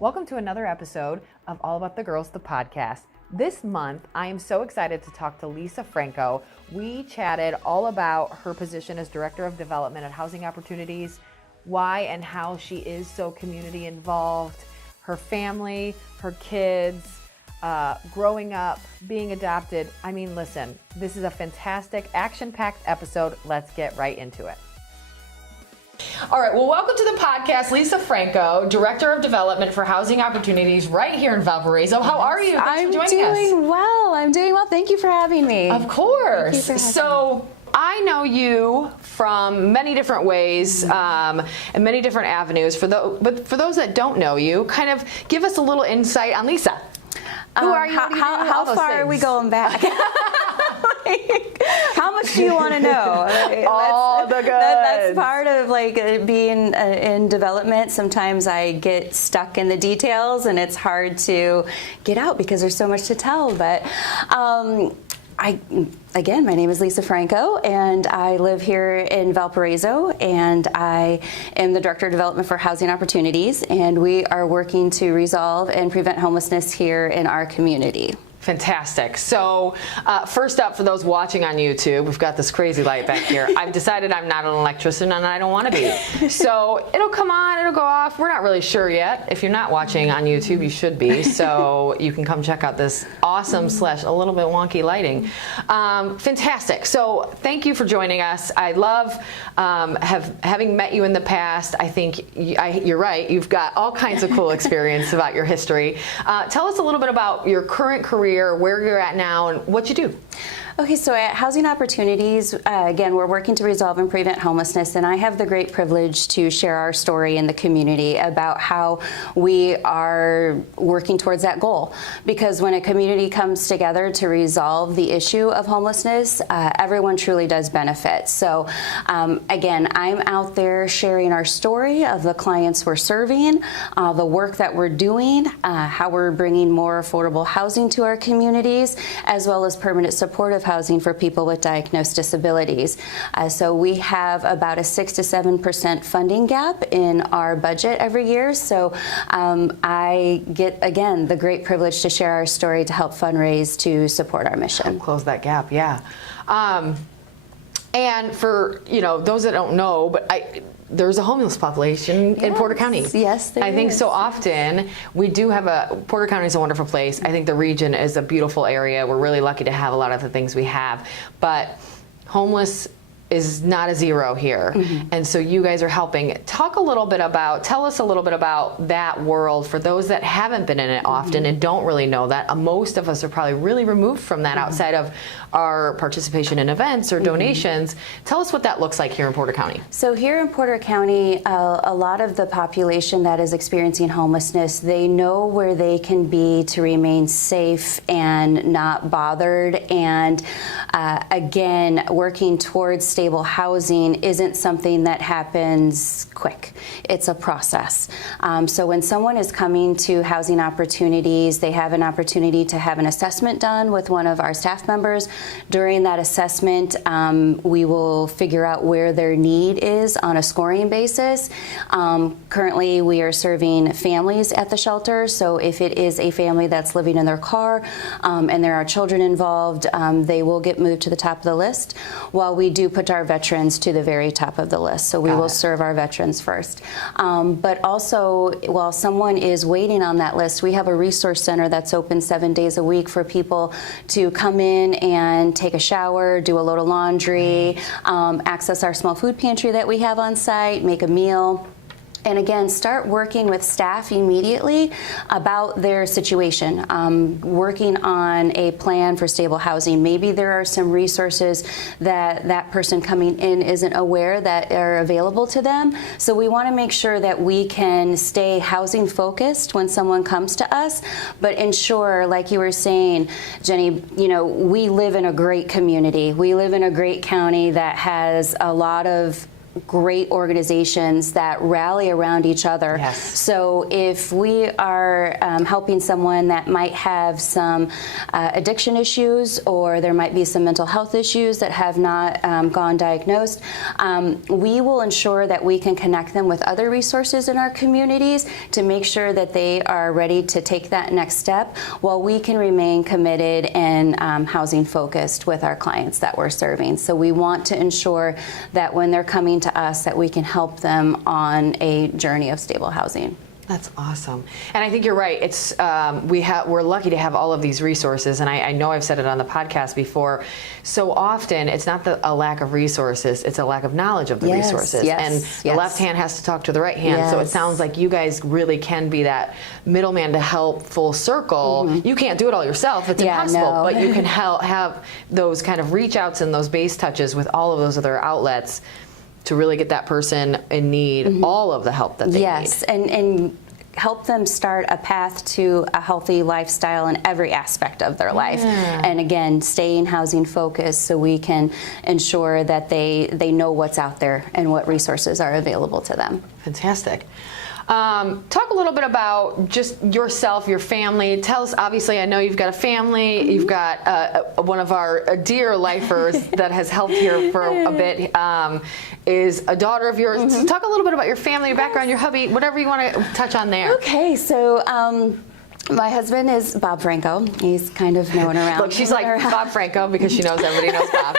Welcome to another episode of All About the Girls, the podcast. This month, I am so excited to talk to Lisa Franko. We chatted all about her position as Director of Development at Housing Opportunities, why and how she is so community involved, her family, her kids, growing up, being adopted. I mean, listen, this is a fantastic, action-packed episode. Let's get right into it. All right, well, welcome to the podcast, Lisa Franko, Director of Development for Housing Opportunities right here in Valparaiso. How are you? Thanks for joining us. I'm doing well. Thank you for having me. Of course. So I know you from many different ways and many different avenues. But for those that don't know you, kind of give us a little insight on Lisa. Who are you? How far are we going back? How much do you want to know? All the goods. That's part of being in development. Sometimes I get stuck in the details and it's hard to get out because there's so much to tell. But again, my name is Lisa Franko, and I live here in Valparaiso, and I am the Director of Development for Housing Opportunities, and we are working to resolve and prevent homelessness here in our community. Fantastic. So first up, for those watching on YouTube, we've got this crazy light back here. I've decided I'm not an electrician and I don't want to be. So it'll come on, it'll go off. We're not really sure yet. If you're not watching on YouTube, you should be. So you can come check out this awesome / a little bit wonky lighting. Fantastic. So thank you for joining us. I love having met you in the past. I think you're right. You've got all kinds of cool experience about your history. Tell us a little bit about your current career, where you're at now, and what you do. Okay, so at Housing Opportunities, again, we're working to resolve and prevent homelessness, and I have the great privilege to share our story in the community about how we are working towards that goal. Because when a community comes together to resolve the issue of homelessness, everyone truly does benefit. So again, I'm out there sharing our story of the clients we're serving, the work that we're doing, how we're bringing more affordable housing to our communities, as well as permanent supportive housing for people with diagnosed disabilities. So we have about a 6 to 7% funding gap in our budget every year. So I get, again, the great privilege to share our story to help fundraise to support our mission. Help close that gap, yeah. And for those that don't know, but there's a homeless population in Porter County. Yes, there I think is. so often we do have Porter County is a wonderful place. I think the region is a beautiful area. We're really lucky to have a lot of the things we have. But homeless is not a zero here. Mm-hmm. And so you guys are helping. Tell us a little bit about that world for those that haven't been in it often and don't really know that. Most of us are probably really removed from that outside of our participation in events or donations. Tell us what that looks like here in Porter County. So here in Porter County, a lot of the population that is experiencing homelessness, they know where they can be to remain safe and not bothered. And again, working towards stable housing isn't something that happens quick. It's a process. So when someone is coming to Housing Opportunities, they have an opportunity to have an assessment done with one of our staff members. During that assessment, we will figure out where their need is on a scoring basis. Currently, we are serving families at the shelter. So if it is a family that's living in their car and there are children involved, they will get moved to the top of the list, while we do put our veterans to the very top of the list. So we will serve our veterans first. But also, while someone is waiting on that list, we have a resource center that's open 7 days a week for people to come in and take a shower, do a load of laundry, access our small food pantry that we have on site, make a meal. And again, start working with staff immediately about their situation, working on a plan for stable housing. Maybe there are some resources that that person coming in isn't aware that are available to them. So we want to make sure that we can stay housing focused when someone comes to us, but ensure, like you were saying, Jenny, we live in a great community. We live in a great county that has a lot of great organizations that rally around each other. Yes. So if we are helping someone that might have some addiction issues, or there might be some mental health issues that have not gone diagnosed, we will ensure that we can connect them with other resources in our communities to make sure that they are ready to take that next step, while we can remain committed and housing focused with our clients that we're serving. So we want to ensure that when they're coming to us, that we can help them on a journey of stable housing. That's awesome. And I think you're right. It's we're lucky to have all of these resources, and I know I've said it on the podcast before. So often it's not a lack of resources, it's a lack of knowledge of the resources. And the left hand has to talk to the right hand. So it sounds like you guys really can be that middleman to help full circle. You can't do it all yourself, it's impossible, but you can have those kind of reach outs and those base touches with all of those other outlets to really get that person in need all of the help that they need. And help them start a path to a healthy lifestyle in every aspect of their life. And again, staying housing focused so we can ensure that they know what's out there and what resources are available to them. Fantastic. Talk a little bit about just yourself, your family. Tell us, obviously, I know you've got a family. You've got one of our dear lifers that has helped here for a bit, is a daughter of yours. So talk a little bit about your family, your background, your hubby, whatever you want to touch on there. Okay, so my husband is Bob Franko. He's kind of known around. Look, she's like Bob Franko because she knows everybody knows Bob.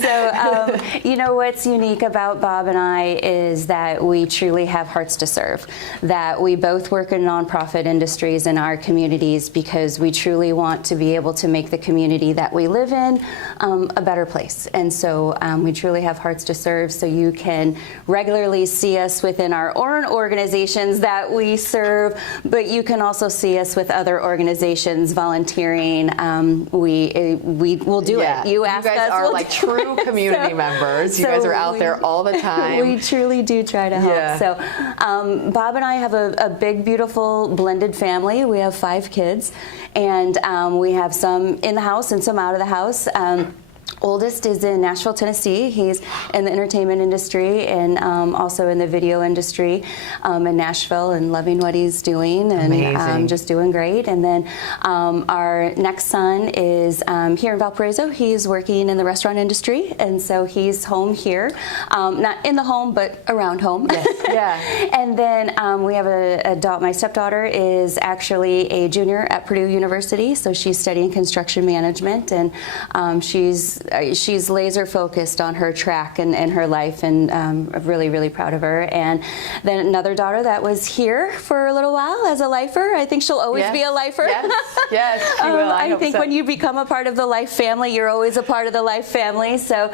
So, you know, what's unique about Bob and I is that we truly have hearts to serve, that we both work in nonprofit industries in our communities because we truly want to be able to make the community that we live in a better place. And so we truly have hearts to serve, so you can regularly see us within our own organizations that we serve, but you can also see us with other organizations volunteering. We will do it. You ask us. You guys are like true community members. You guys are out there all the time. We truly do try to help. So Bob and I have a big, beautiful blended family. We have 5 kids, and we have some in the house and some out of the house. Oldest is in Nashville, Tennessee. He's in the entertainment industry and also in the video industry in Nashville, and loving what he's doing and just doing great. And then our next son is here in Valparaiso. He's working in the restaurant industry, and so he's home here, not in the home, but around home. Yes. And then we have my stepdaughter is actually a junior at Purdue University, so she's studying construction management, and she's laser focused on her track and her life, and I'm really, really proud of her. And then another daughter that was here for a little while as a lifer. I think she'll always be a lifer. Yes, she will. I think when you become a part of the Life family, you're always a part of the Life family. So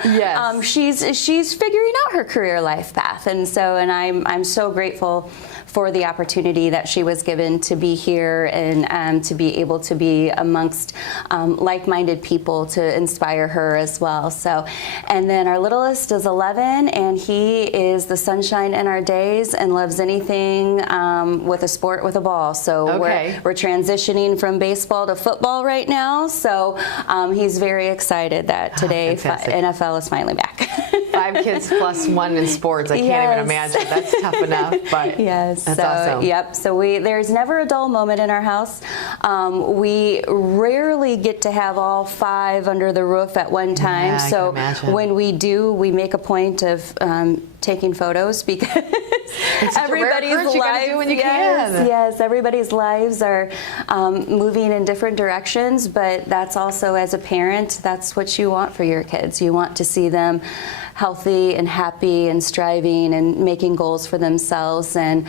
she's figuring out her career life path, and I'm so grateful for the opportunity that she was given to be here and to be able to be amongst like-minded people to inspire her as well. So, and then our littlest is 11, and he is the sunshine in our days and loves anything with a sport with a ball. So we're transitioning from baseball to football right now. So he's very excited that today NFL is finally back. 5 kids plus 1 in sports. I can't even imagine. That's tough enough. But that's awesome. Yep. So there's never a dull moment in our house. We rarely get to have all 5 under the roof at one time. So when we do, we make a point of taking photos because everybody's lives, everybody's lives are moving in different directions, but that's also, as a parent, that's what you want for your kids. You want to see them healthy and happy and striving and making goals for themselves, and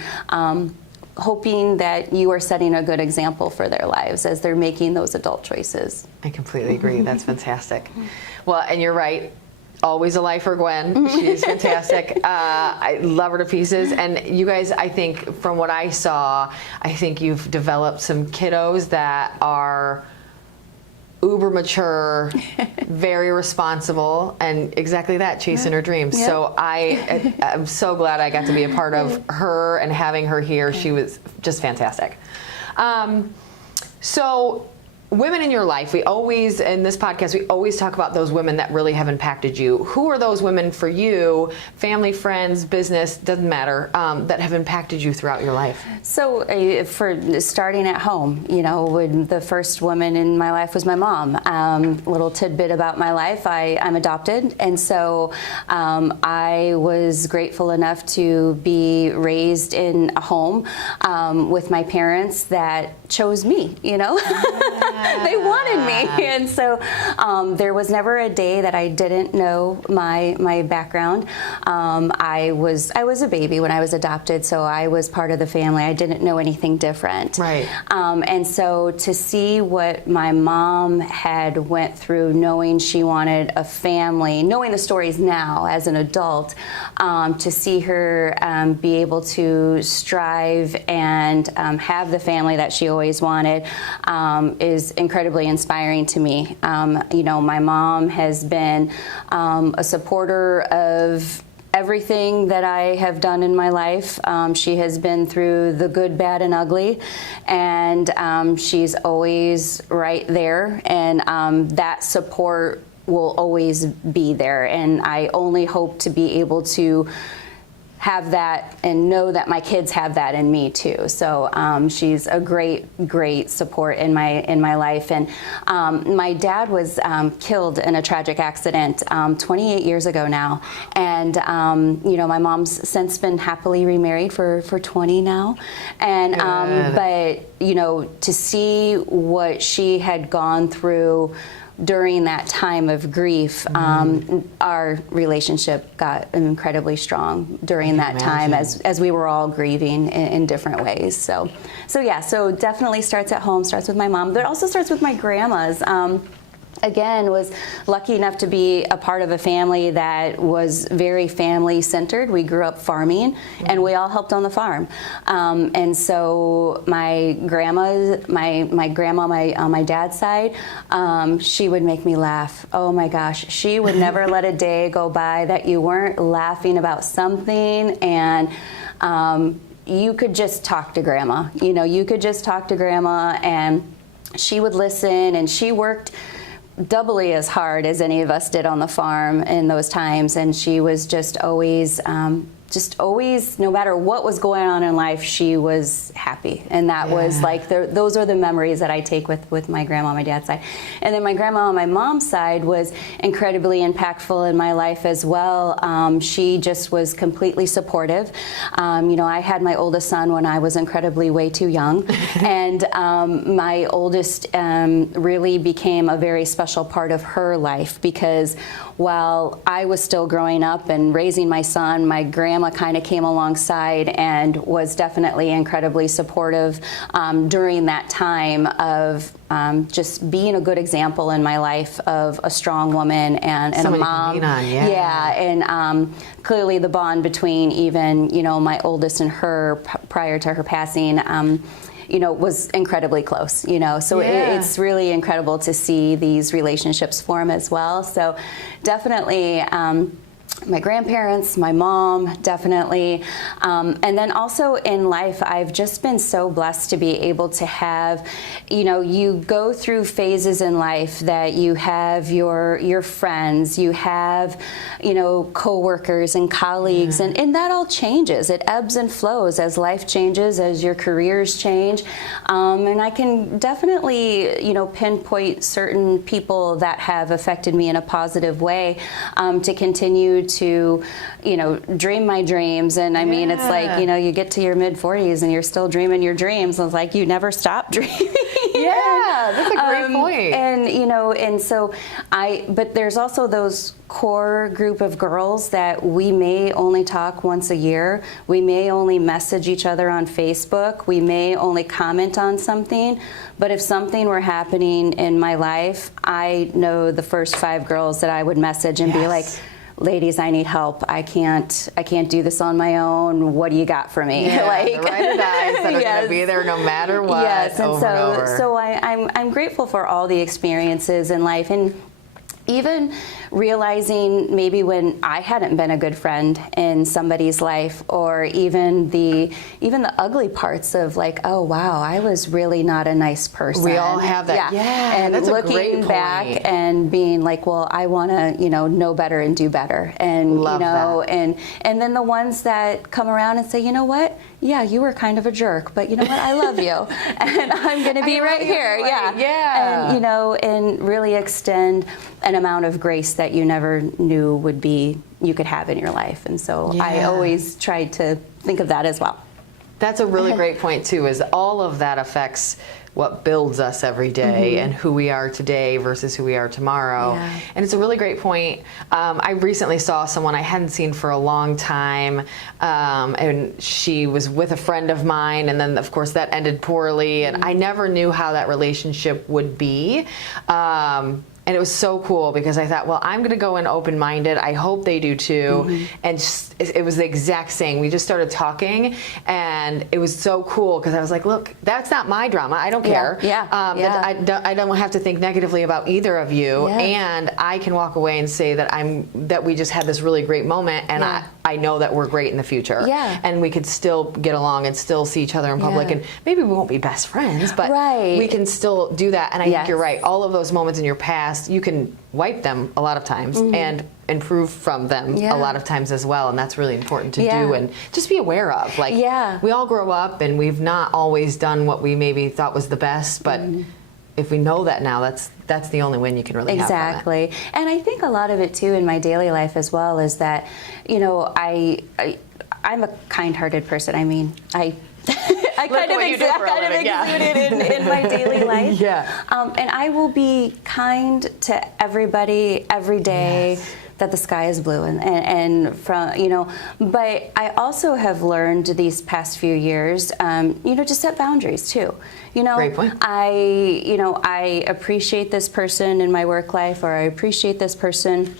hoping that you are setting a good example for their lives as they're making those adult choices. I completely agree. That's fantastic. Well, and you're right. Always a lifer, Gwen. She's fantastic. I love her to pieces. And you guys, I think, from what I saw, I think you've developed some kiddos that are uber mature, very responsible, and exactly that, chasing her dreams. Yep. So I'm so glad I got to be a part of her and having her here. She was just fantastic. So women in your life, we always, in this podcast, we always talk about those women that really have impacted you. Who are those women for you, family, friends, business, doesn't matter, that have impacted you throughout your life? So for starting at home, when the first woman in my life was my mom. Little tidbit about my life, I'm adopted, and so I was grateful enough to be raised in a home with my parents that chose me, They wanted me, and so there was never a day that I didn't know my background. I was a baby when I was adopted, so I was part of the family. I didn't know anything different. Right. And so to see what my mom had went through, knowing she wanted a family, knowing the stories now as an adult, to see her be able to strive and have the family that she always wanted is incredibly inspiring to me. My mom has been a supporter of everything that I have done in my life. She has been through the good, bad, and ugly, and she's always right there, and that support will always be there, and I only hope to be able to have that and know that my kids have that in me too. So she's a great support in my life. And my dad was killed in a tragic accident 28 years ago now. And my mom's since been happily remarried for 20 now. And but to see what she had gone through during that time of grief, our relationship got incredibly strong during that time as we were all grieving in different ways. So definitely starts at home, starts with my mom, but it also starts with my grandmas. Again, was lucky enough to be a part of a family that was very family-centered. We grew up farming, and we all helped on the farm. And so my grandma, on my dad's side, she would make me laugh. Oh my gosh, she would never let a day go by that you weren't laughing about something, and you could just talk to Grandma. You could just talk to Grandma, and she would listen, and she worked doubly as hard as any of us did on the farm in those times, and she was just always, no matter what was going on in life, she was happy, and that was like those are the memories that I take with my grandma on my dad's side. And then my grandma on my mom's side was incredibly impactful in my life as well. She just was completely supportive. I had my oldest son when I was incredibly way too young, and my oldest really became a very special part of her life, because while I was still growing up and raising my son, my grandma kind of came alongside and was definitely incredibly supportive during that time of just being a good example in my life of a strong woman and a mom. And clearly the bond between even my oldest and her prior to her passing was incredibly close, so it's really incredible to see these relationships form as well. So definitely my grandparents, my mom, definitely. And then also in life, I've just been so blessed to be able to have, you go through phases in life that you have your friends, you have, coworkers and colleagues, and that all changes. It ebbs and flows as life changes, as your careers change. And I can definitely, pinpoint certain people that have affected me in a positive way to continue to, dream my dreams. And I mean, it's like, you get to your mid-40s and you're still dreaming your dreams. And it's like, you never stop dreaming. Yeah, that's a great point. And, but there's also those core group of girls that we may only talk once a year. We may only message each other on Facebook. We may only comment on something. But if something were happening in my life, I know the first 5 girls that I would message and be like, ladies, I need help. I can't do this on my own. What do you got for me? The ride or dies that are going to be there no matter what. Yes, and so I'm grateful for all the experiences in life. And even realizing maybe when I hadn't been a good friend in somebody's life, or even the ugly parts of like, oh wow, I was really not a nice person. We all have that. Yeah, and that's looking a great point. back and being like, well, I want to, know better and do better, and Love that. and then the ones that come around and say, you know what, yeah, you were kind of a jerk, but you know what, I love you, and I'm going to be right here. Yeah. And and really extend an amount of grace that you never knew you could have in your life. And so I always tried to think of that as well. That's a really great point too, is all of that affects what builds us every day and who we are today versus who we are tomorrow. Yeah. And it's a really great point. I recently saw someone I hadn't seen for a long time, and she was with a friend of mine, and then of course that ended poorly, and I never knew how that relationship would be. And it was so cool because I thought, well, I'm going to go in open-minded. I hope they do too. And it was the exact same. We just started talking, and it was so cool because I was like, look, that's not my drama. I don't care. I don't have to think negatively about either of you. And I can walk away and say that we just had this really great moment, and I know that we're great in the future. And we could still get along and still see each other in public. And maybe we won't be best friends, but we can still do that. And I think you're right. All of those moments in your past, you can wipe them a lot of times and improve from them a lot of times as well, and that's really important to do and just be aware of. Like, we all grow up and we've not always done what we maybe thought was the best, but if we know that now, that's the only win you can really have from it. Exactly. And I think a lot of it too in my daily life as well is that, I'm a kind-hearted person. I mean, I kind of exude it in my daily life. And I will be kind to everybody every day that the sky is blue, and from, but I also have learned these past few years, to set boundaries too. Great point. I appreciate this person in my work life, or I appreciate this person,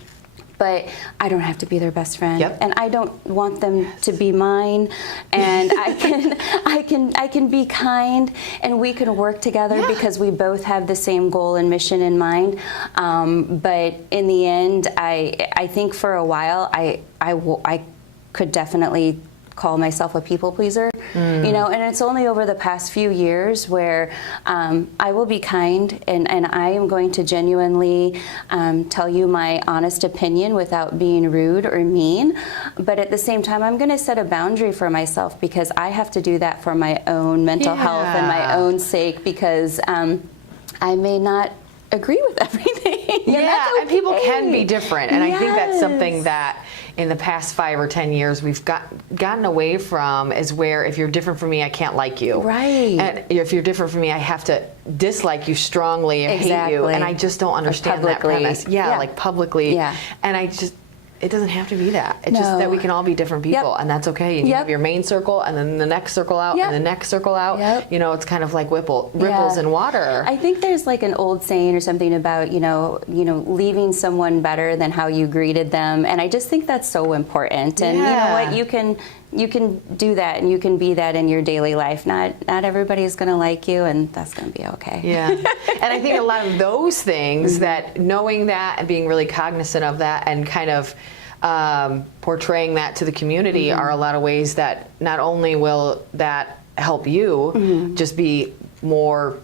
but I don't have to be their best friend, and I don't want them to be mine. And I can be kind, and we can work together because we both have the same goal and mission in mind. But in the end, I think for a while I could definitely call myself a people pleaser, and it's only over the past few years where I will be kind, and I am going to genuinely tell you my honest opinion without being rude or mean. But at the same time, I'm going to set a boundary for myself, because I have to do that for my own mental health and my own sake, because I may not agree with everything. And people can be different, and I think that's something that in the past 5 or 10 years we've gotten away from, is where if you're different from me, I can't like you. And if you're different from me, I have to dislike you strongly or hate you, and I just don't understand that premise. Like publicly. And it doesn't have to be that. It's just that we can all be different people, and that's okay. And you have your main circle, and then the next circle out, and the next circle out. It's kind of like ripples in water. I think there's like an old saying or something about leaving someone better than how you greeted them, and I just think that's so important. And you know what, you can do that, and you can be that in your daily life. Not everybody's going to like you, and that's going to be okay. And I think a lot of those things, that knowing that and being really cognizant of that and kind of portraying that to the community are a lot of ways that not only will that help you just be more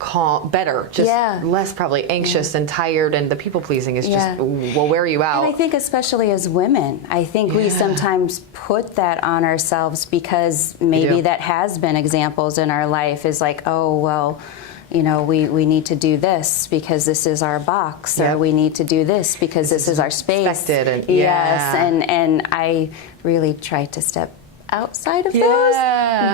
calm, better, just less probably anxious and tired, and the people pleasing is just will wear you out. And I think especially as women, I think we sometimes put that on ourselves because maybe that has been examples in our life, is like, oh, well, we need to do this because this is our box, or we need to do this because this is our space. Expected, and and I really try to step outside of those,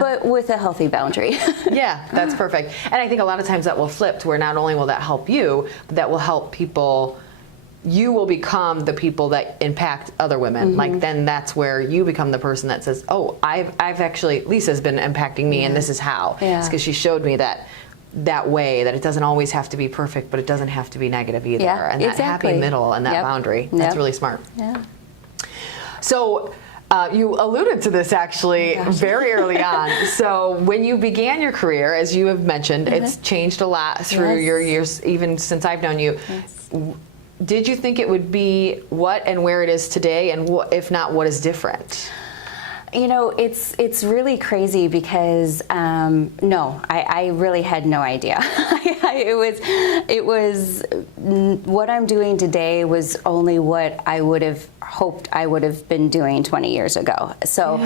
but with a healthy boundary. That's perfect. And I think a lot of times that will flip to where not only will that help you, but that will help people. You will become the people that impact other women. Like, then that's where you become the person that says, oh, I've actually, Lisa's been impacting me, and this is how. It's because she showed me that way, that it doesn't always have to be perfect, but it doesn't have to be negative either. And that happy middle and that boundary, that's really smart. So you alluded to this actually very early on. So when you began your career, as you have mentioned, it's changed a lot through your years, even since I've known you. did you think it would be what and where it is today, and if not, what is different? You know, it's really crazy because no, I really had no idea. It was what I'm doing today was only what I would have hoped I would have been doing 20 years ago. So,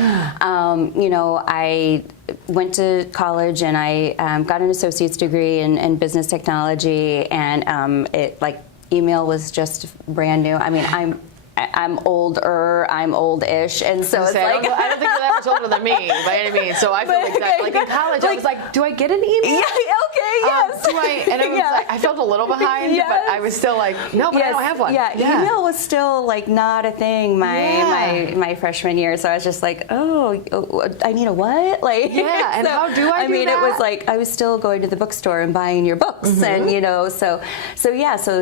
you know, I went to college and I got an associate's degree in business technology, and it email was just brand new. I mean, I'm older, I'm old-ish, and so it's I don't think you're that much older than me by any means. So I feel like in college, I was like, do I get an email? Yeah, okay, yes. And everyone's like, I felt a little behind, yes. but I was still like, no, but I don't have one. Yeah, email was still not a thing my freshman year. So I was just like, oh, I need a what? Yeah, and so, how do I do mean, that? It was like I was still going to the bookstore and buying your books, and you know, so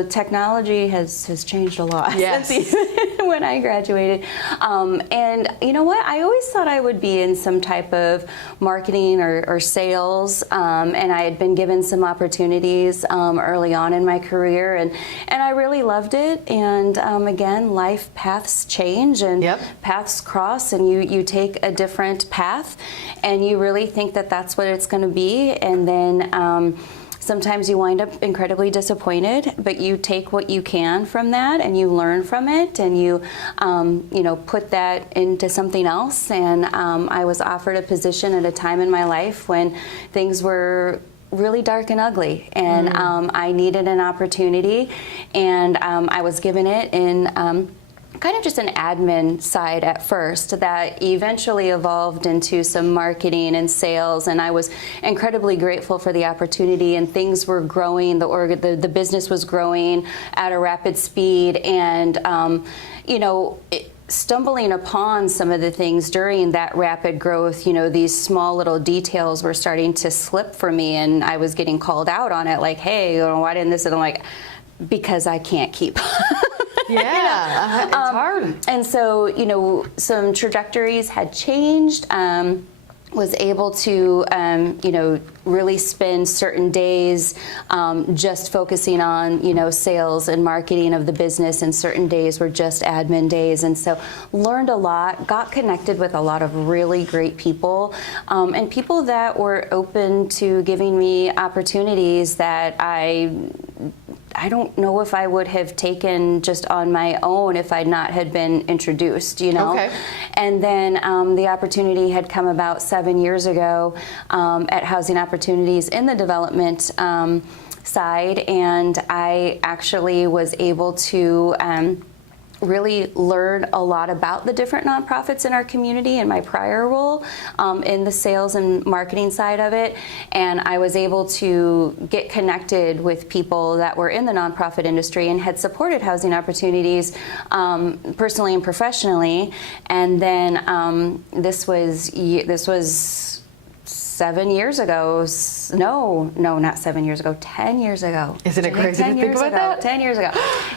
technology has changed a lot. Yes. Since when I graduated. And you know what? I always thought I would be in some type of marketing or sales, and I had been given some opportunities early on in my career, and I really loved it. And again, life paths change and paths cross, and you take a different path, and you really think that that's what it's going to be, and then sometimes you wind up incredibly disappointed, but you take what you can from that and you learn from it, and you know, put that into something else. And I was offered a position at a time in my life when things were really dark and ugly, and I needed an opportunity, and I was given it in kind of just an admin side at first that eventually evolved into some marketing and sales, and I was incredibly grateful for the opportunity, and things were growing, the business was growing at a rapid speed, and you know, stumbling upon some of the things during that rapid growth, you know, these small little details were starting to slip for me, and I was getting called out on it, like, hey, you know, why didn't this? And I'm like, because I can't keep. Yeah, it's hard. And so, you know, some trajectories had changed. Was able to, you know, really spend certain days just focusing on, you know, sales and marketing of the business, and certain days were just admin days. And so learned a lot, got connected with a lot of really great people, and people that were open to giving me opportunities that I don't know if I would have taken just on my own if I'd not had been introduced, you know. Okay. And then the opportunity had come about 7 years ago at Housing Opportunities in the development side, and I actually was able to really learn a lot about the different nonprofits in our community in my prior role in the sales and marketing side of it. And I was able to get connected with people that were in the nonprofit industry and had supported Housing Opportunities personally and professionally. And then this was 7 years ago. No, not 7 years ago, 10 years ago. Isn't it crazy to think about that? 10 years ago.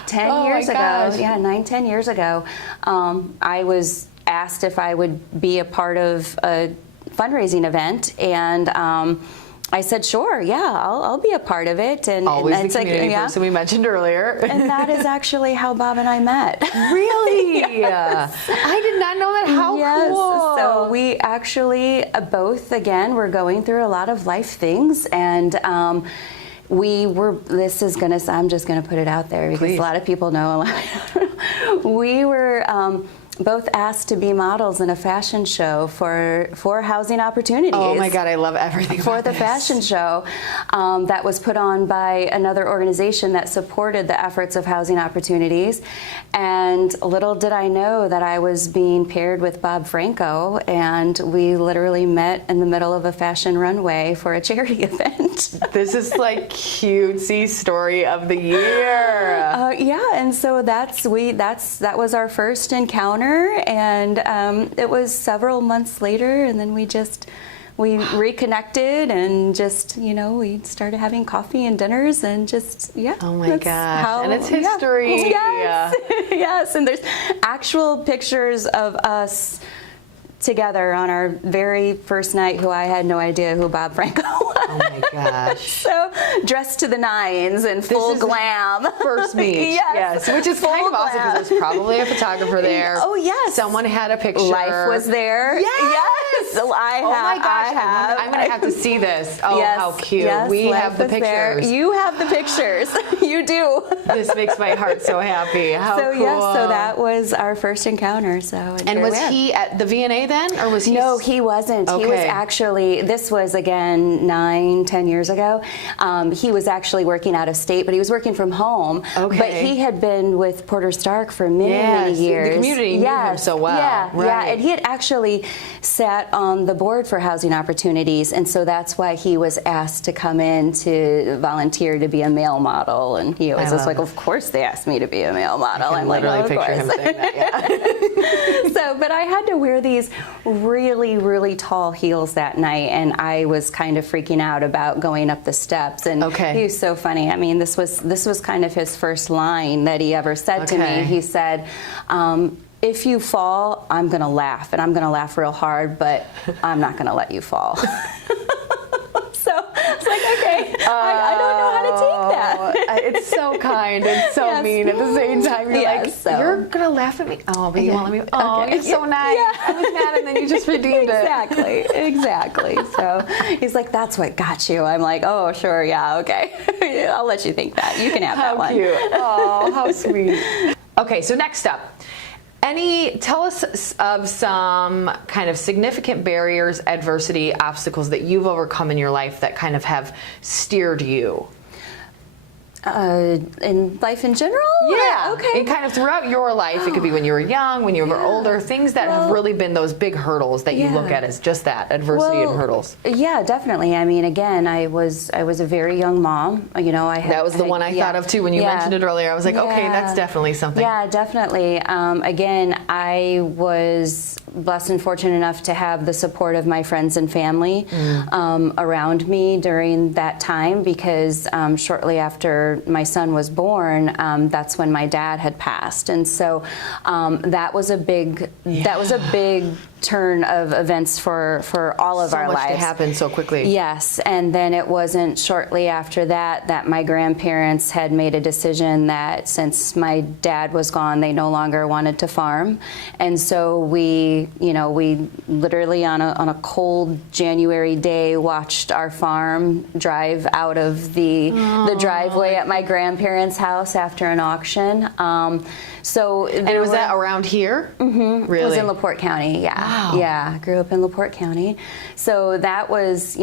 10 years ago. Gosh. Yeah, 9-10 years ago. I was asked if I would be a part of a fundraising event, and I said, sure, yeah, I'll be a part of it. And always and the community person we mentioned earlier. And that is actually how Bob and I met. Really? Yes. I did not know that. How cool. So we actually both, again, were going through a lot of life things, and I'm just gonna put it out there because Please. A lot of people know. We were both asked to be models in a fashion show for Housing Opportunities. Oh my God, I love everything for about the this. fashion show that was put on by another organization that supported the efforts of Housing Opportunities. And little did I know that I was being paired with Bob Franko, and we literally met in the middle of a fashion runway for a charity event. This is like cutesy story of the year. Yeah, and so that was our first encounter. And it was several months later, and then we reconnected, and just, you know, we started having coffee and dinners, and just, yeah. Oh my gosh, and it's history. Yes, yes, and there's actual pictures of us together on our very first night, who I had no idea who Bob Franko was. Oh my gosh. So dressed to the nines and full glam. First meet. Yes. Which is kind of awesome because there's probably a photographer there. Oh, yes. Someone had a picture. Life was there. Yes. So oh my gosh. I'm going to have to see this. Oh, yes. How cute. Yes, we have the pictures. There. You have the pictures. You do. This makes my heart so happy. How so, cool. Yes, so that was our first encounter. So and was he at the V&A then? Or was he? No, he wasn't. Okay. He was actually, this was again 9-10 years ago. He was actually working out of state, but he was working from home. Okay. But he had been with Porter Stark for many years. The community knew him so well. Yeah, right. Yeah, and he had actually sat on the board for Housing Opportunities, and so that's why he was asked to come in to volunteer to be a male model. And he always was like, of course they asked me to be a male model. I'm literally like, picture him saying that, yeah. So, but I had to wear these really, really tall heels that night, and I was kind of freaking out about going up the steps. And he was so funny. I mean, this was kind of his first line that he ever said to me. He said, if you fall, I'm going to laugh, and I'm going to laugh real hard, but I'm not going to let you fall. So it's like, okay, I don't know how to take that. It's so kind and so mean at the same time. You're like, you're going to laugh at me? Oh, but you won't let me? Oh, you're so nice. Yeah. I was mad, and then you just redeemed it. Exactly. So he's like, that's what got you. I'm like, oh, sure, yeah, okay. I'll let you think that. You can have that one. How cute. Oh, how sweet. Okay, so next up. Tell us of some kind of significant barriers, adversity, obstacles that you've overcome in your life that kind of have steered you. In life in general? Yeah. Okay. And kind of throughout your life, it could be when you were young, when you were older, things that have really been those big hurdles that you look at as just that, adversity and hurdles. Yeah, definitely. I mean, again, I was a very young mom. You know, that was the one I thought of too when you mentioned it earlier. I was like, okay, that's definitely something. Yeah, definitely. Again, I was blessed and fortunate enough to have the support of my friends and family around me during that time, because shortly after my son was born, that's when my dad had passed, and so that was a big turn of events for all of our lives. So much to happen so quickly. Yes, and then it wasn't shortly after that my grandparents had made a decision that since my dad was gone, they no longer wanted to farm, and so we literally on a cold January day watched our farm drive out of the driveway at my grandparents' house after an auction. So and was that around here? Mm-hmm. Really? It was in La Porte County. Yeah. Wow. Yeah. I grew up in La Porte County. So that was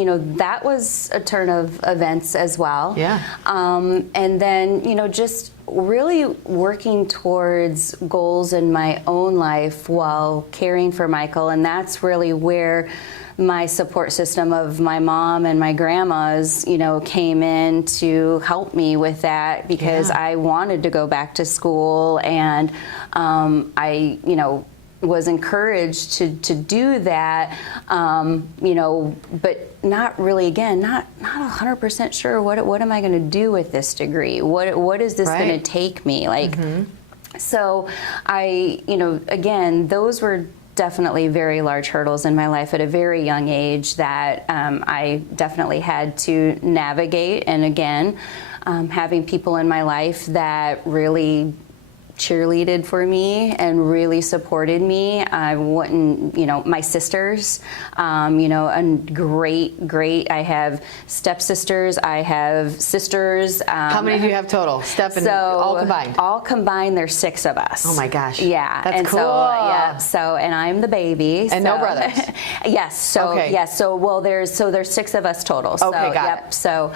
a turn of events as well. Yeah. And then, just really working towards goals in my own life while caring for Michael. And that's really where my support system of my mom and my grandmas, came in to help me with that, because I wanted to go back to school, and I, was encouraged to do that, but not really, again, not 100% sure what am I going to do with this degree? What is this going to take me? So I, again, those were definitely very large hurdles in my life at a very young age that I definitely had to navigate. And again, having people in my life that really cheerleaded for me and really supported me. I wouldn't, my sisters, and great. I have stepsisters. I have sisters. How many do you have total? All combined? All combined, there's 6 of us. Oh my gosh. Yeah. That's cool. And I'm the baby. And no brothers? Yes. So, yes. So, there's 6 of us total. So, okay, got it. So,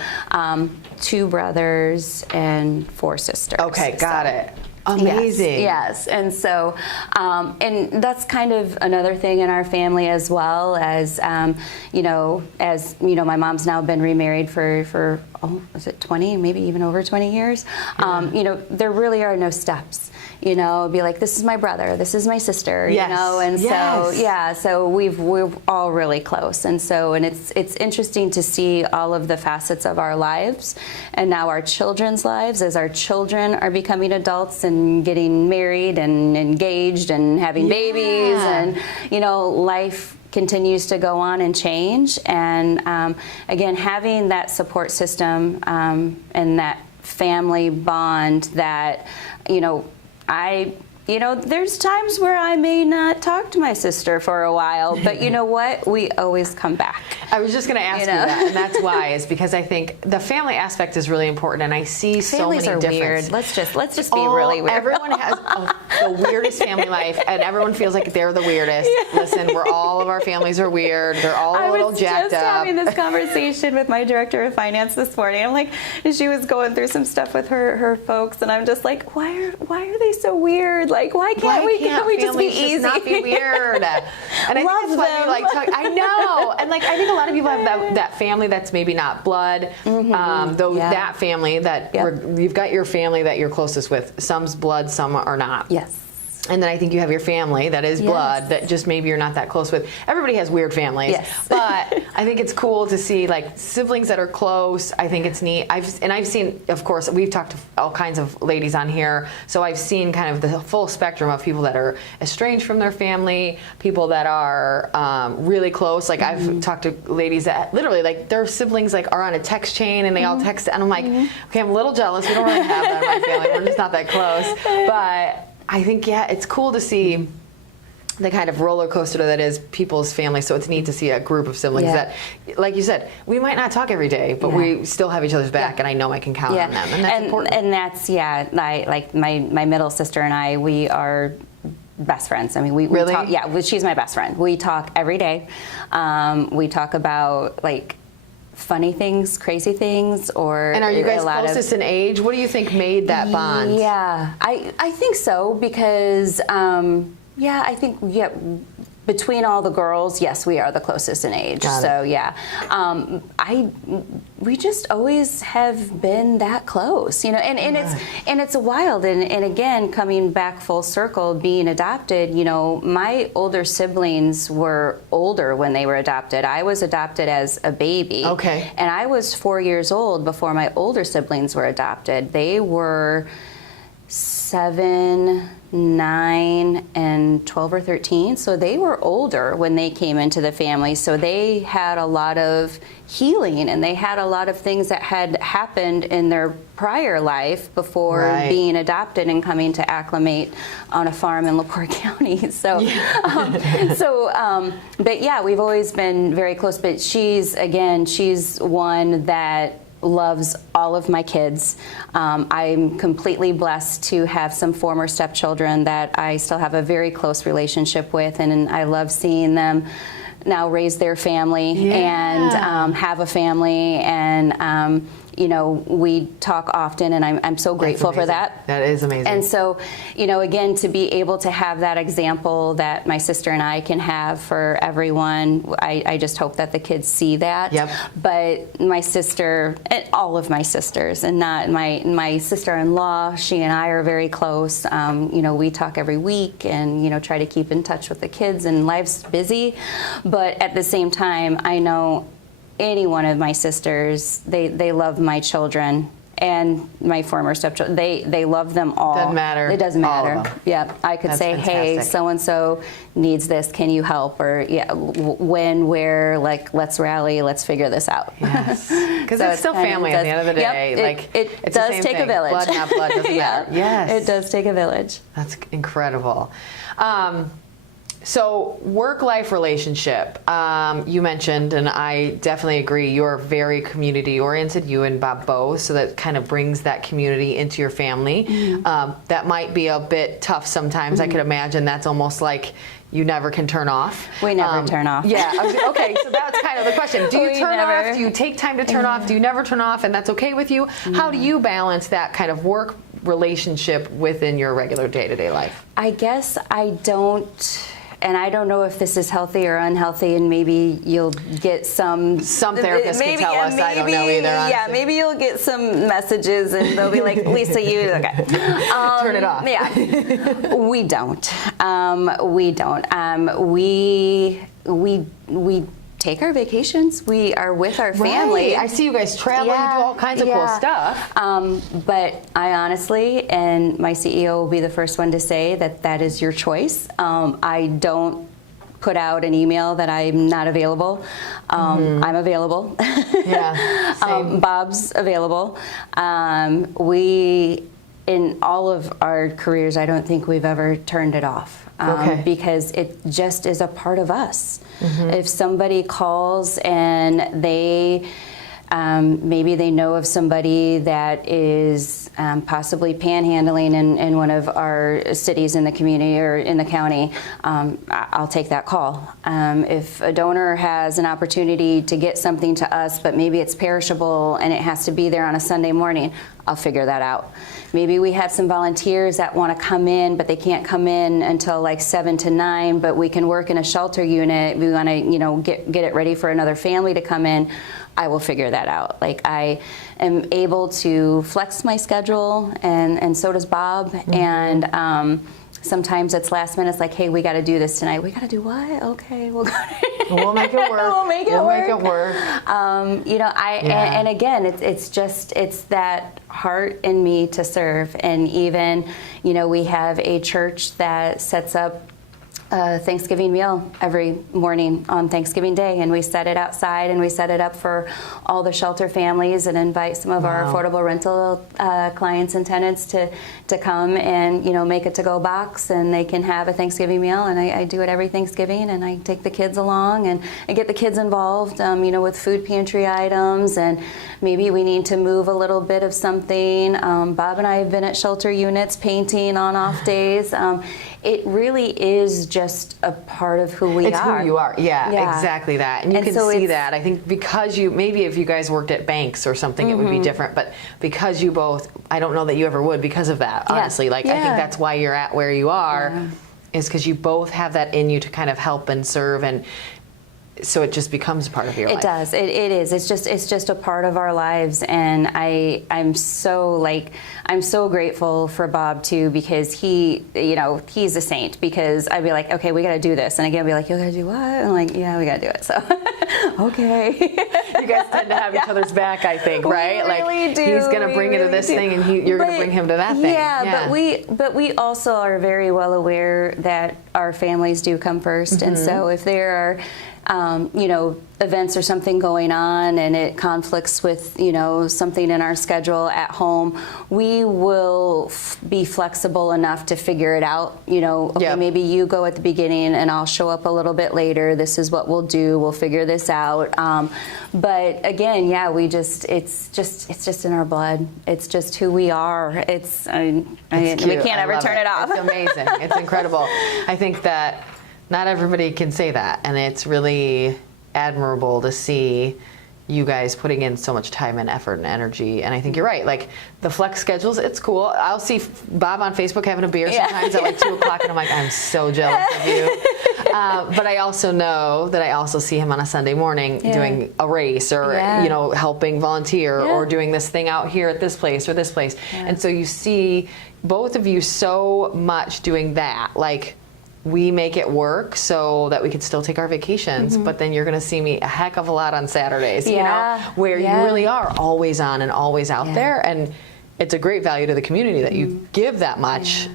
2 brothers and 4 sisters. Okay, got it. Amazing. Yes. And so, and that's kind of another thing in our family as well, as, my mom's now been remarried for is it 20, maybe even over 20 years? Yeah. There really are no steps. you know, be like, this is my brother, this is my sister, Yes. you know, and so, yeah, so we're all really close. And so, and it's interesting to see all of the facets of our lives and now our children's lives as our children are becoming adults and getting married and engaged and having babies, and, you know, life continues to go on and change. And again, having that support system and that family bond that, you know, there's times where I may not talk to my sister for a while, but you know what? We always come back. I was just going to ask you that, and that's why, is because I think the family aspect is really important, and I see Families so many are different. Weird. Let's just be really weird. Everyone has the weirdest family life, and everyone feels like they're the weirdest. Listen, all of our families are weird. They're all a little jacked up. I was just having this conversation with my director of finance this morning. I'm like, she was going through some stuff with her folks, and I'm just like, why are they so weird? Like, why can't we just be easy? Not be weird? And I think that's why we like talk. I know, and like I think a lot of people have that family that's maybe not blood. That family that you've got your family that you're closest with. Some's blood, some are not. Yes. And then I think you have your family that is blood that just maybe you're not that close with. Everybody has weird families. Yes. But I think it's cool to see like siblings that are close. I think it's neat. I've seen, of course, we've talked to all kinds of ladies on here. So I've seen kind of the full spectrum of people that are estranged from their family, people that are really close. Like I've talked to ladies that literally like their siblings like are on a text chain and they all text. And I'm like, okay, I'm a little jealous. We don't really have that in my family. We're just not that close. But I think, it's cool to see the kind of roller coaster that is people's family. So it's neat to see a group of siblings that, like you said, we might not talk every day, but we still have each other's back, and I know I can count on them. And that's important. And that's, like my middle sister and I, we are best friends. I mean, we really? talk, she's my best friend. We talk every day. We talk about, like, funny things, crazy things, or and are you guys closest in age? What do you think made that bond? Yeah, I think so, because I think between all the girls, yes, we are the closest in age. We just always have been that close, you know, and it's wild. And again, coming back full circle, being adopted, you know, my older siblings were older when they were adopted. I was adopted as a baby. Okay. And I was 4 years old before my older siblings were adopted. They were 7, 9, and 12 or 13. So they were older when they came into the family. So they had a lot of healing, and they had a lot of things that had happened in their prior life before being adopted and coming to acclimate on a farm in La Porte County. But yeah, we've always been very close. But she's one that loves all of my kids. I'm completely blessed to have some former stepchildren that I still have a very close relationship with, and I love seeing them now raise their family and have a family, and you know, we talk often, and I'm so grateful for that. That is amazing. And so, you know, again, to be able to have that example that my sister and I can have for everyone, I just hope that the kids see that. Yep. But my sister, and all of my sisters, and not my sister-in-law, she and I are very close. You know, we talk every week, and, you know, try to keep in touch with the kids, and life's busy. But at the same time, I know any one of my sisters, they love my children and my former stepchildren. They love them all. Doesn't matter. It doesn't matter. Yeah, I could say, fantastic. Hey, so and so needs this. Can you help? Or when, where? Like, let's rally. Let's figure this out. Yes, because it's still family at the end of the day. It does take a village. Blood, not blood, doesn't matter. Yes, it does take a village. That's incredible. So work-life relationship, you mentioned, and I definitely agree, you're very community-oriented, you and Bob both, so that kind of brings that community into your family. That might be a bit tough sometimes. I could imagine that's almost like you never can turn off. We never turn off. Yeah, okay, so that's kind of the question. Do you turn off? Do you take time to turn off? Do you never turn off, and that's okay with you? How do you balance that kind of work relationship within your regular day-to-day life? I guess I don't and I don't know if this is healthy or unhealthy, and maybe you'll get some therapists can tell us. I don't know either. Honestly. Yeah, maybe you'll get some messages, and they'll be like, Lisa, you okay? Turn it off. Yeah, we don't. We take our vacations. We are with our family. Right. I see you guys traveling, do all kinds of cool stuff. But I honestly, and my CEO will be the first one to say that is your choice. I don't put out an email that I'm not available. I'm available. Yeah. Same. Bob's available. We, in all of our careers, I don't think we've ever turned it off. Because it just is a part of us. If somebody calls and they maybe they know of somebody that is possibly panhandling in one of our cities in the community or in the county, I'll take that call. If a donor has an opportunity to get something to us, but maybe it's perishable and it has to be there on a Sunday morning, I'll figure that out. Maybe we have some volunteers that want to come in, but they can't come in until like 7 to 9, but we can work in a shelter unit. We want to, get it ready for another family to come in. I will figure that out. Like, I am able to flex my schedule, and so does Bob. And sometimes it's last minute. It's like, hey, we got to do this tonight. We got to do what? Okay, we'll go. We'll make it work. We'll make it work. And again, it's that heart in me to serve. And even, we have a church that sets up a Thanksgiving meal every morning on Thanksgiving Day, and we set it outside, and we set it up for all the shelter families, and invite some of our affordable rental clients and tenants to come and make a to-go box, and they can have a Thanksgiving meal. And I do it every Thanksgiving, and I take the kids along, and I get the kids involved, with food pantry items, and maybe we need to move a little bit of something. Bob and I have been at shelter units painting on off days. It really is just a part of who we are. It's who you are. Yeah, exactly that. And you can see that. I think because maybe if you guys worked at banks or something, it would be different. But because you both, I don't know that you ever would because of that, honestly. I think that's why you're at where you are, is because you both have that in you to kind of help and serve, and so it just becomes a part of your life. It does. It is. It's just a part of our lives, and I'm so grateful for Bob too, because he's a saint. Because I'd be like, okay, we got to do this, and again, I'd be like, you got to do what? And I'm like, yeah, we got to do it. So, okay. You guys tend to have each other's back, I think, right? We really do. He's going to bring you to this thing, and you're going to bring him to that thing. Yeah, but we also are very well aware that our families do come first, and so if there are events or something going on and it conflicts with, something in our schedule at home, we will be flexible enough to figure it out. Maybe you go at the beginning and I'll show up a little bit later. This is what we'll do. We'll figure this out. But again, it's just in our blood. It's just who we are. We can't ever turn it off. It's amazing. It's incredible. I think that not everybody can say that, and it's really admirable to see you guys putting in so much time and effort and energy. And I think you're right. Like, the flex schedules, it's cool. I'll see Bob on Facebook having a beer sometimes at 2 o'clock, and I'm like, I'm so jealous of you. But I also know that I also see him on a Sunday morning doing a race, or helping volunteer, or doing this thing out here at this place or this place. And so you see both of you so much doing that. Like, we make it work so that we can still take our vacations, but then you're going to see me a heck of a lot on Saturdays, where you really are always on and always out there. And it's a great value to the community that you give that much.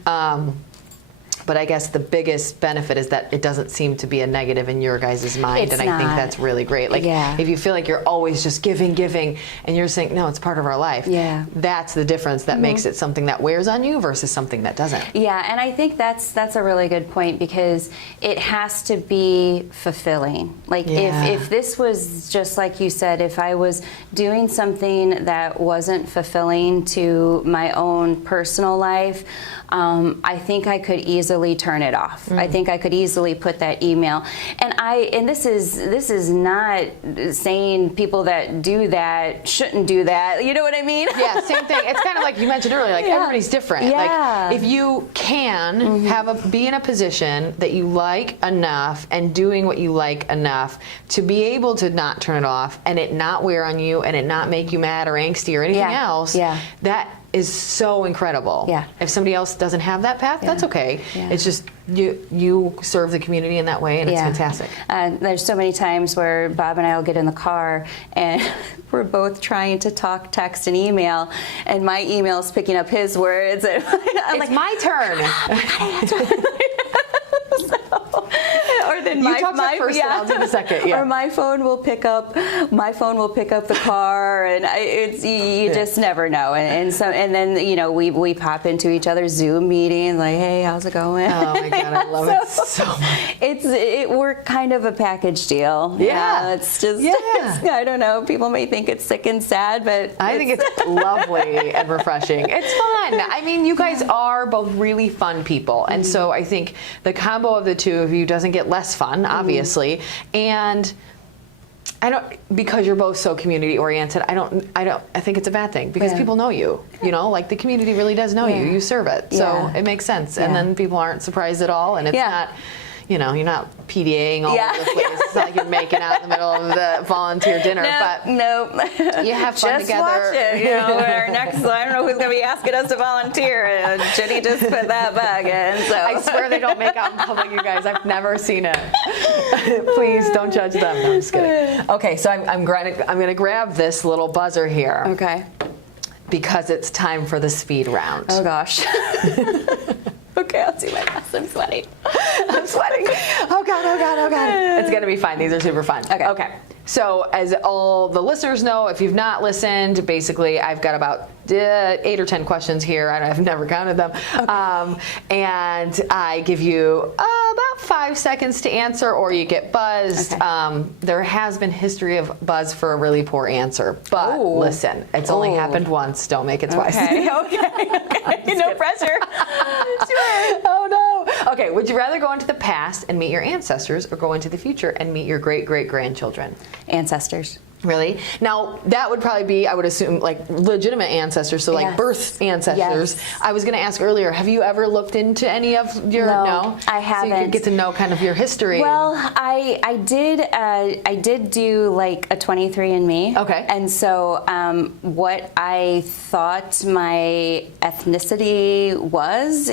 But I guess the biggest benefit is that it doesn't seem to be a negative in your guys' mind. I think that's really great. Like, if you feel like you're always just giving, and you're saying, no, it's part of our life. That's the difference that makes it something that wears on you versus something that doesn't. Yeah, and I think that's a really good point, because it has to be fulfilling. Like, if this was just like you said, if I was doing something that wasn't fulfilling to my own personal life, I think I could easily easily turn it off. I think I could easily put that email. And this is not saying people that do that shouldn't do that. You know what I mean? Yeah, same thing. It's kind of like you mentioned earlier, like everybody's different. Yeah. Like if you can be in a position that you like enough and doing what you like enough to be able to not turn it off and it not wear on you and it not make you mad or angsty or anything else, that is so incredible. Yeah. If somebody else doesn't have that path, that's okay. Yeah. It's just you serve the community in that way, and it's fantastic. There's so many times where Bob and I will get in the car and we're both trying to talk, text, and email, and my email's picking up his words. And it's like, my turn. Or then you talk to first, and I'll do the second. Yeah. Or my phone will pick up the car, and you just never know. And then we pop into each other's Zoom meetings, like, hey, how's it going? Oh my God, I love it so much. We're kind of a package deal. Yeah, it's just I don't know. People may think it's sick and sad, but I think it's lovely and refreshing. It's fun. I mean, you guys are both really fun people, and so I think the combo of the two of you doesn't get less fun, obviously, and because you're both so community oriented, I think it's a bad thing because people know you, like the community really does know you. You serve it. So it makes sense. And then people aren't surprised at all, and it's not, you're not PDAing all over the place. It's not like you're making out in the middle of the volunteer dinner, but you have fun just together. Watch it. Our next, I don't know who's going to be asking us to volunteer. Jenny just put that bag in. So I swear they don't make out in public, you guys. I've never seen it. Please don't judge them. No, I'm just kidding. Okay, so I'm going to grab this little buzzer here. Okay. Because it's time for the speed round. Oh gosh. Okay, I'll do my best. I'm sweating. I'm sweating. Oh God, oh God, oh God. It's going to be fun. These are super fun. Okay. So as all the listeners know, if you've not listened, basically I've got about 8 or 10 questions here. I've never counted them. Okay. And I give you about 5 seconds to answer, or you get buzzed. Okay. There has been history of buzz for a really poor answer. But listen, it's only happened once. Don't make it twice. Okay. No pressure. Sure. Oh no. Okay, would you rather go into the past and meet your ancestors or go into the future and meet your great-great-grandchildren? Ancestors. Really? Now, that would probably be, I would assume, like legitimate ancestors, so like birth ancestors. Yes. I was going to ask earlier, have you ever looked into any of your, No, I haven't. So you could get to know kind of your history. Well, I did do like a 23andMe. Okay. And so what I thought my ethnicity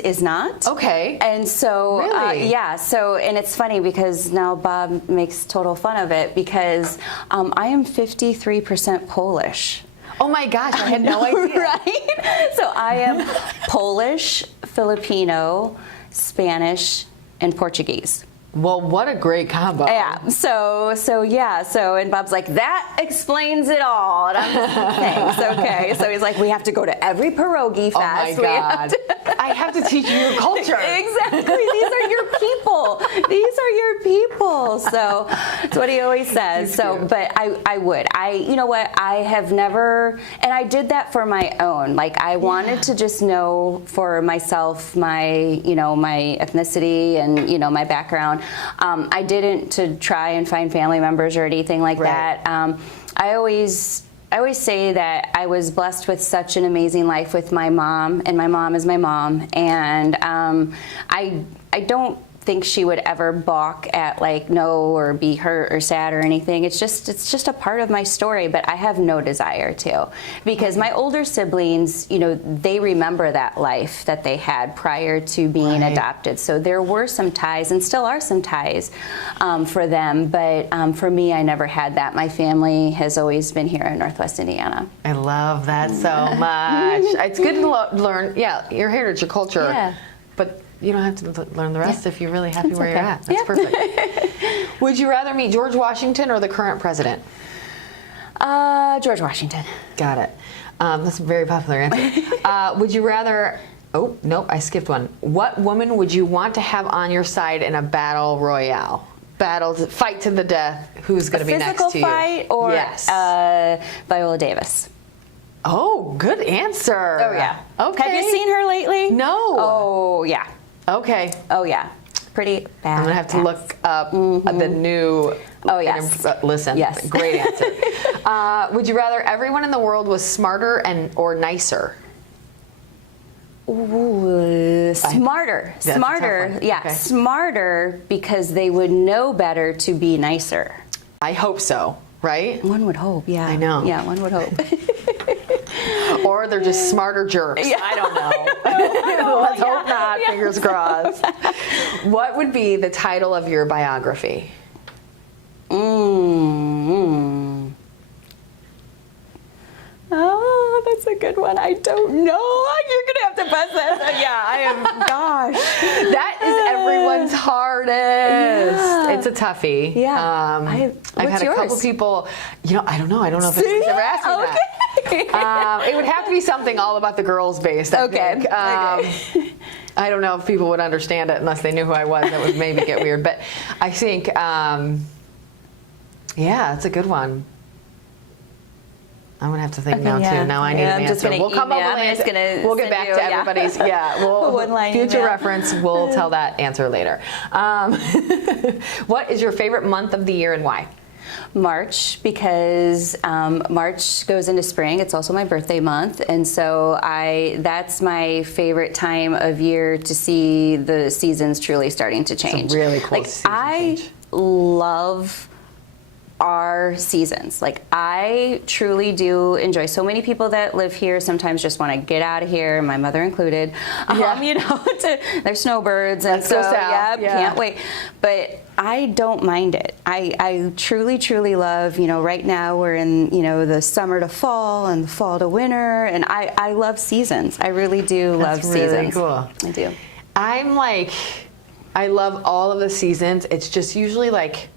is not. Okay. And so, really? And it's funny because now Bob makes total fun of it because I am 53% Polish. Oh my gosh, I had no idea. Right? So I am Polish, Filipino, Spanish, and Portuguese. Well, what a great combo. Yeah. And Bob's like, that explains it all. And I'm like, thanks. Okay. So he's like, we have to go to every pierogi fest. Oh my God. I have to teach you your culture. Exactly. These are your people. So that's what he always says. So, but I would. You know what? I have never, and I did that for my own. Like I wanted to just know for myself my ethnicity and, my background. I didn't to try and find family members or anything like that. I always say that I was blessed with such an amazing life with my mom, and my mom is my mom, and I don't think she would ever balk at or be hurt or sad or anything. It's just a part of my story, but I have no desire to, because my older siblings, they remember that life that they had prior to being adopted. So there were some ties and still are some ties for them, but for me, I never had that. My family has always been here in Northwest Indiana. I love that so much. It's good to learn, your heritage, your culture, but you don't have to learn the rest if you're really happy where you're at. That's perfect. Would you rather meet George Washington or the current president? George Washington. Got it. That's a very popular answer. Would you rather... Oh, nope, I skipped one. What woman would you want to have on your side in a battle royale? Fight to the death. Who's going to be next to you? Physical fight or Viola Davis? Oh, good answer. Oh, yeah. Okay. Have you seen her lately? No. Oh, yeah. Okay. Oh yeah, pretty bad. I'm gonna have to look up the new. Oh yes. Listen. Yes. Great answer. Would you rather everyone in the world was smarter or nicer? Ooh, smarter. That's Smarter. Yeah, okay. Smarter because they would know better to be nicer. I hope so. Right? One would hope. Yeah. I know. Yeah, one would hope. Or they're just smarter jerks. Yeah. I don't know. Let's hope not. Yeah. Fingers crossed. What would be the title of your biography? Oh, that's a good one. I don't know. You're gonna have to buzz that. Yeah, I am. Gosh, That is everyone's hardest. Yeah. It's a toughie. Yeah. I've had a couple yours? people. I don't know. I don't know if anyone's ever asked me that. It would have to be something all about the girls based. I think. Okay. I don't know if people would understand it unless they knew who I was. That would maybe get weird. But I think, yeah, it's a good one. I'm gonna have to think now yeah. too. Now I need an answer. We'll come up with an answer. We'll get back to everybody's. We'll future reference. We'll tell that answer later. What is your favorite month of the year and why? March, because March goes into spring. It's also my birthday month, and so that's my favorite time of year to see the seasons truly starting to change. It's a really cool season change. Love our seasons. Like, I truly do enjoy. So many people that live here sometimes just want to get out of here, my mother included. They're snowbirds, and Let's go south. Can't wait. But I don't mind it. I truly, truly love, right now we're in, the summer to fall and the fall to winter, and I love seasons. I really do love seasons. Cool. I do. I love all of the seasons. It's just usually like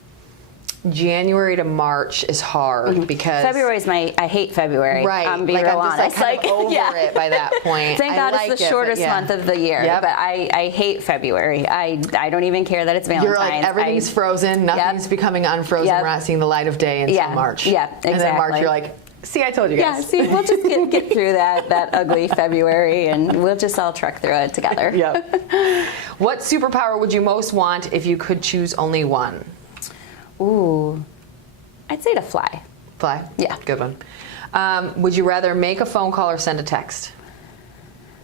January to March is hard because February is I hate February. Right. I'm being real honest. Kind of over it by that point. Thank God it's the shortest month of the year. Yep. But I hate February. I don't even care that it's Valentine's. You're like, everything's frozen. Nothing's becoming unfrozen. Yep. We're not seeing the light of day until March. Yeah, exactly. And then March, you're like, see, I told you guys. Yeah, see, we'll just get through that ugly February, and we'll just all truck through it together. Yep. What superpower would you most want if you could choose only one? Ooh. I'd say to fly. Fly? Yeah. Good one. Would you rather make a phone call or send a text?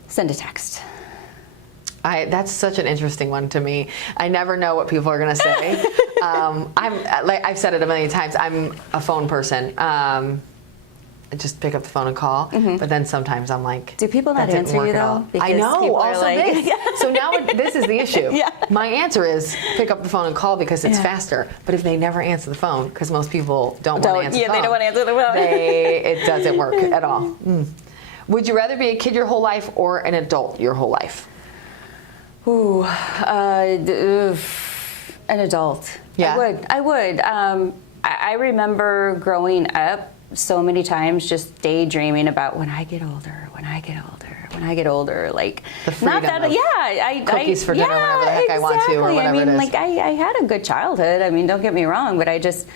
Send a text. That's such an interesting one to me. I never know what people are going to say. I've said it a million times. I'm a phone person. I just pick up the phone and call. But then sometimes I'm like, do people not answer you though? I know. Also, so now this is the issue. Yeah. My answer is pick up the phone and call because it's faster. But if they never answer the phone, because most people don't want to answer the phone. Yeah, they don't want to answer the phone. It doesn't work at all. Would you rather be a kid your whole life or an adult your whole life? Ooh, an adult. Yeah. I would. I remember growing up so many times just daydreaming about when I get older, like the freedom not that cookies for dinner whenever the heck I want to or whatever it is. Like I had a good childhood. I mean, don't get me wrong, but I didn't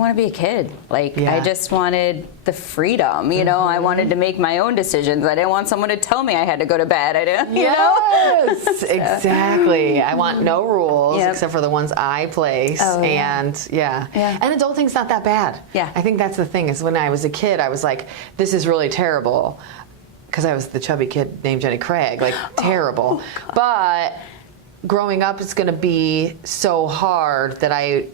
want to be a kid. Like I just wanted the freedom, I wanted to make my own decisions. I didn't want someone to tell me I had to go to bed. Yes, exactly. I want no rules except for the ones I place. And and adulting's not that bad. Yeah. I think that's the thing is when I was a kid, I was like, this is really terrible. Because I was the chubby kid named Jenny Craig, like terrible. But growing up, it's going to be so hard that I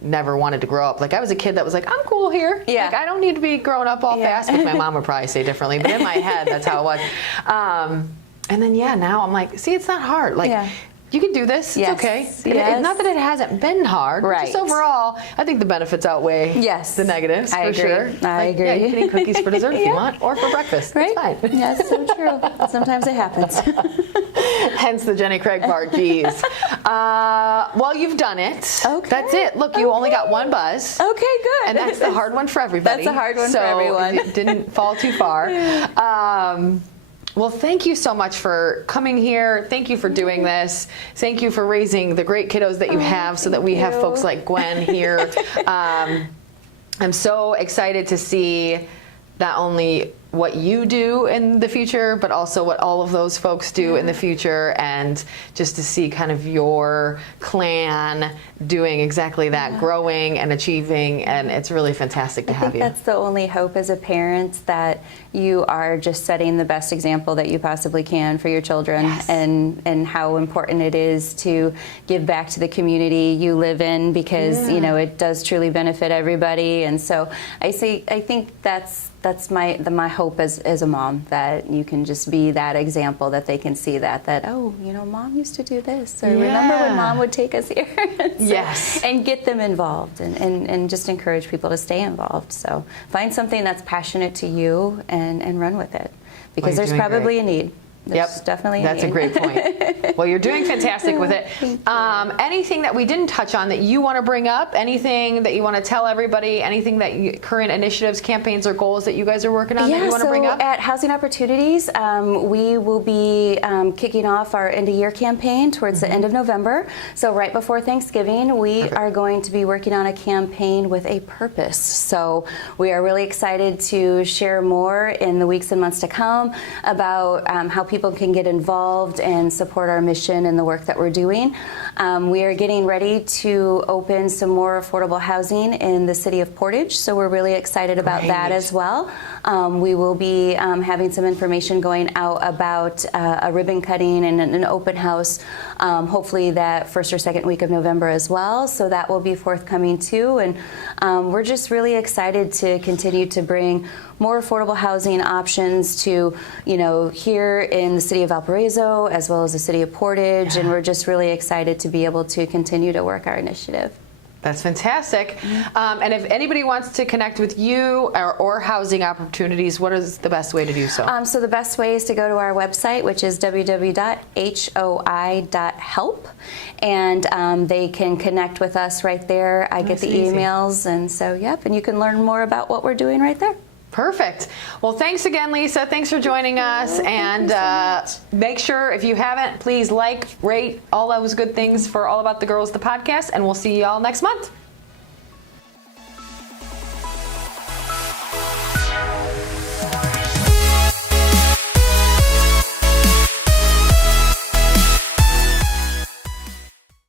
never wanted to grow up. Like I was a kid that was like, I'm cool here. Yeah. Like I don't need to be growing up all fast, which my mom would probably say differently. But in my head, that's how it was. And then now I'm like, see, it's not hard. Like you can do this. It's okay. It's not that it hasn't been hard. Right. Just overall, I think the benefits outweigh the negatives for sure. I agree. Yeah, you can eat cookies for dessert if you want, or for breakfast. Right. It's fine. Yeah, it's so true. Sometimes it happens. Hence the Jenny Craig part. Geez. Well, you've done it. Okay. That's it. Look, you only got one buzz. Okay, good. And that's the hard one for everybody. That's a hard one for everyone. So it didn't fall too far. Well, thank you so much for coming here. Thank you for doing this. Thank you for raising the great kiddos that you have so that we have folks like Gwen here. I'm so excited to see not only what you do in the future, but also what all of those folks do in the future, and just to see kind of your clan doing exactly that, growing and achieving, and it's really fantastic to have you. That's the only hope as a parent, that you are just setting the best example that you possibly can for your children, and how important it is to give back to the community you live in, because you know, it does truly benefit everybody. And so I think that's my hope as a mom, that you can just be that example, that they can see that oh, you know, mom used to do this, or remember when mom would take us here. And get them involved, and just encourage people to stay involved. So find something that's passionate to you and run with it, because there's probably a need. There's definitely That's a great point. Well, you're doing fantastic with it. Anything that we didn't touch on that you want to bring up? Anything that you want to tell everybody? Anything that current initiatives, campaigns, or goals that you guys are working on that you want to bring up? At Housing Opportunities, we will be kicking off our end-of-year campaign towards the end of November. So right before Thanksgiving, we are going to be working on a campaign with a purpose. So we are really excited to share more in the weeks and months to come about how people can get involved and support our mission and the work that we're doing. We are getting ready to open some more affordable housing in the city of Portage, so we're really excited about that as well. We will be having some information going out about a ribbon cutting and an open house, hopefully that first or second week of November as well, so that will be forthcoming too. And we're just really excited to continue to bring more affordable housing options to, you know, here in the city of Valparaiso as well as the city of Portage, and we're just really excited to be able to continue to work our initiative. That's fantastic. And if anybody wants to connect with you or Housing Opportunities, what is the best way to do so? So the best way is to go to our website, which is www.hoi.help, and they can connect with us right there. I get the emails, and so, and you can learn more about what we're doing right there. Perfect. Well, thanks again, Lisa. Thanks for joining us. And make sure, if you haven't, please like, rate, all those good things for All About the Girls, the podcast, and we'll see you all next month.